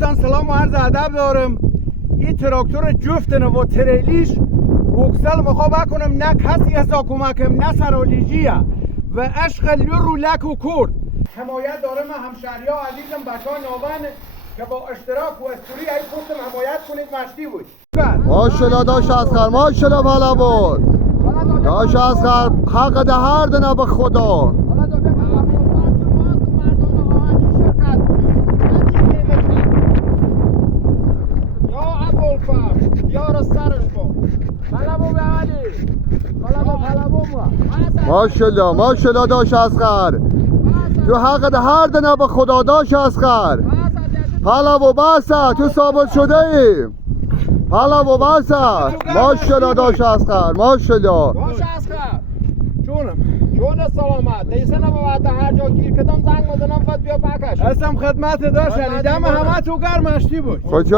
دوستان سلام و عرض ادب دارم. این تراکتور جفتنه و تریلیش بوکسل مخواه بکنم نه کسی ازا کمکم نه سرالیجیه و عشق رو لک و کرد حمایت دارم همشهری ها عزیزم بچه ها نوان که با اشتراک و استوری های پستم حمایت کنید مشتی بود. ماشالله داش اسقر، ماشالله بالا بود داش اسقر، حق ده هر دنه به خدا. ماشالله ماشالله داش اسقر، تو حق ده هر دنه به خدا داش اسقر. حالا و بسه تو ثابت شده ای، حالا و بسه. ماشالله داش اسقر، ماشالله داش اسقر جونم جون سلامت دیسنه با وقت هر جا گیر کدام زنگ بزنم فت بیا بکش هستم خدمت داشت علی دم همه تو گرم مشتی بود. خود